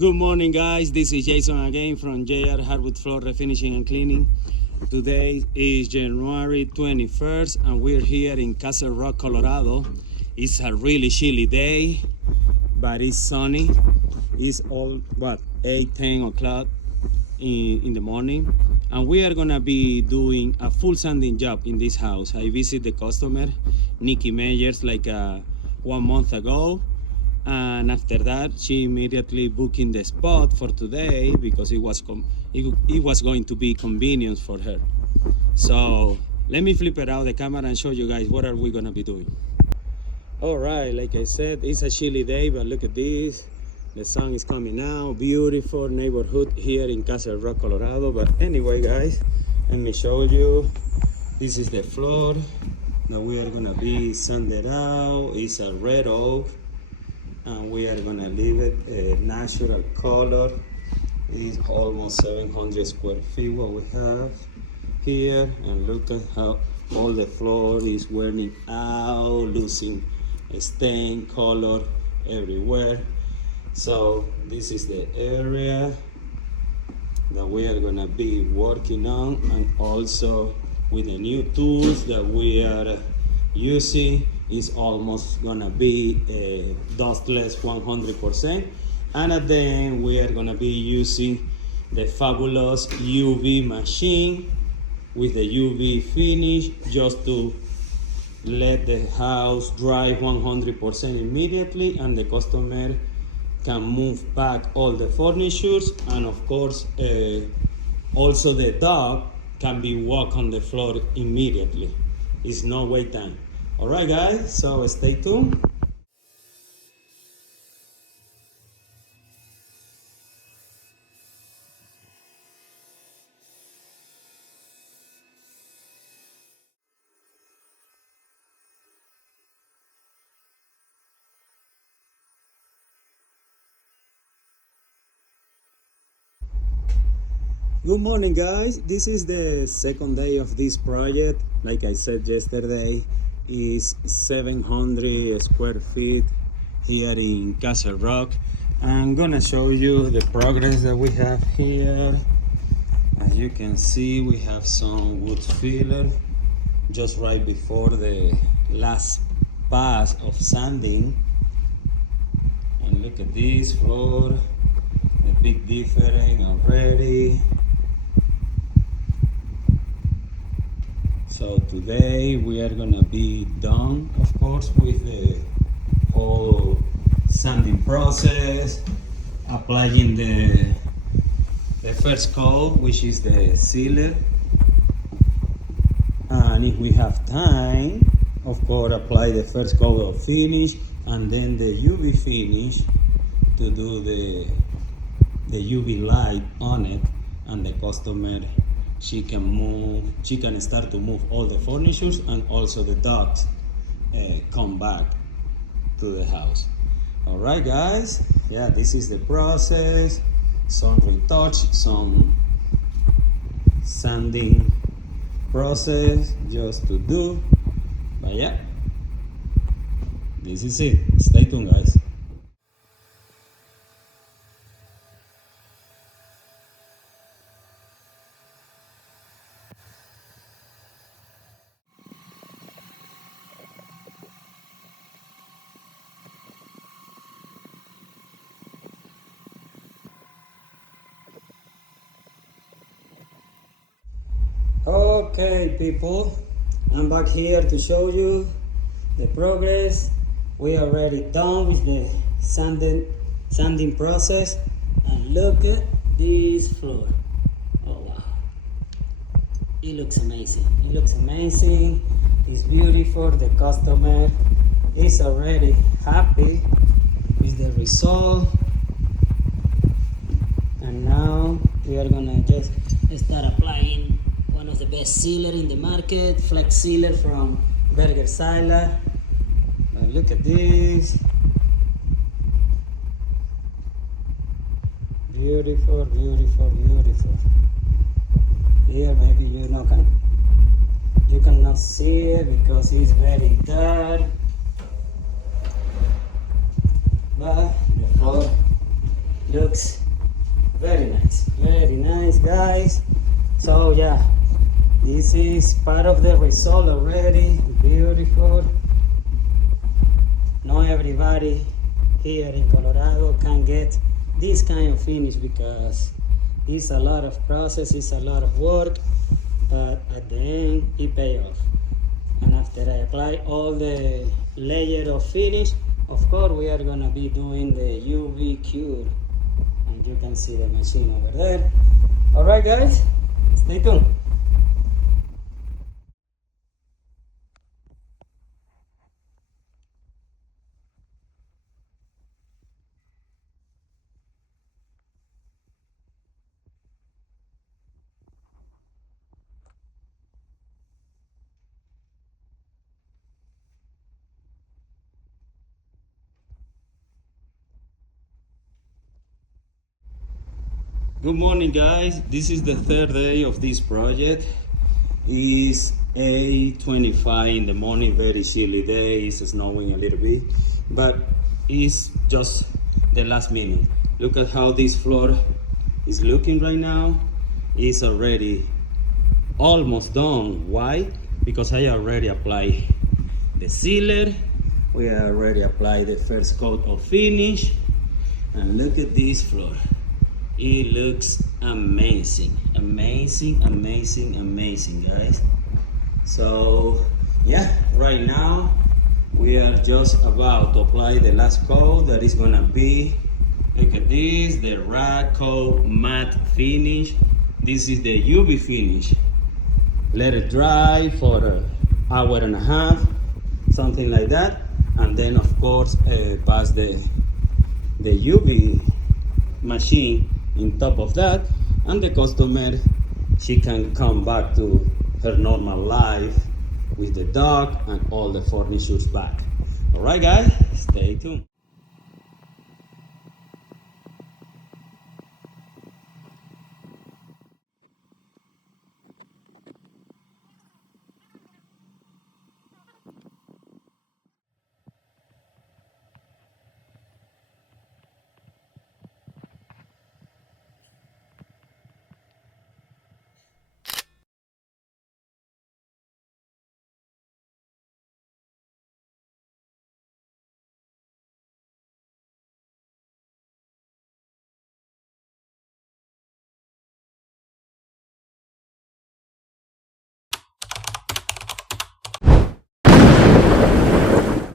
Good morning, guys. This is Jason again from JR Hardwood Floor Refinishing and Cleaning. Today is January 21st, and we're here in Castle Rock, Colorado. It's a really chilly day, but it's sunny. It's all, 8-10 o'clock in the morning, and we are gonna be doing a full sanding job in this house. I visit the customer, Nikki Meyers, like 1 month ago. And after that, she immediately booking the spot for today because it was going to be convenient for her. So let me flip it out the camera and show you guys what are we gonna be doing. All right, like I said, it's a chilly day, but look at this. The sun is coming out. Beautiful neighborhood here in Castle Rock, Colorado. But anyway, guys, let me show you. This is the floor that we are gonna be sanded out. It's a red oak, and we are gonna leave it a natural color. It's almost 700 square feet what we have here, and look at how all the floor is wearing out, losing stain color everywhere. So this is the area that we are gonna be working on, and also with the new tools that we are using, is almost gonna be dustless 100%. And at the end, we are gonna be using the fabulous UV machine with the UV finish, just to let the house dry 100% immediately, and the customer can move back all the furnitures, and of course also the dog can be walk on the floor immediately. It's no wait time. All right, guys, so stay tuned. Good morning, guys. This is the second day of this project. Like I said yesterday, is 700 square feet here in Castle Rock. I'm gonna show you the progress that we have here. As you can see, we have some wood filler just right before the last pass of sanding. And look at this floor, a big difference already. So today we are gonna be done, of course, with the whole sanding process, applying the first coat, which is the sealer. And if we have time, of course, apply the first coat of finish, and then the UV finish to do the UV light on it, and the customer, she can start to move all the furnitures, and also the dogs come back to the house. All right, guys, yeah, this is the process. Some retouch, some sanding process just to do, but yeah, this is it. Stay tuned, guys. Okay, people, I'm back here to show you the progress. We are already done with the sanding process, and look at this floor. Oh wow, it looks amazing. It looks amazing. It's beautiful. The customer is already happy with the result, and now we are gonna just start applying one of the best sealer in the market, Flex Sealer from Berger Seiler. Look at this. Beautiful, beautiful, beautiful. Here maybe you cannot see it because it's very dark. But the floor Looks very nice guys. So yeah, this is part of the result already. Beautiful. Not everybody here in Colorado can get this kind of finish because it's a lot of process, it's a lot of work, but at the end it pays off. And after I apply all the layer of finish, of course we are gonna be doing the UV cure, and you can see the machine over there. All right guys, stay tuned. Good morning guys, this is the third day of this project. It's 8:25 in the morning, very chilly day, it's snowing a little bit, but it's just the last minute. Look at how this floor is looking right now. It's already almost done. Why? Because I already applied the sealer, we already applied the first coat of finish, and look at this floor. It looks amazing, guys. So yeah, right now we are just about to apply the last coat that is gonna be, look at this, the rag coat matte finish. This is the UV finish. Let it dry for an hour and a half, something like that, and then of course pass the UV machine in top of that, and the customer, she can come back to her normal life with the dog and all the furnitures back. All right guys, stay tuned.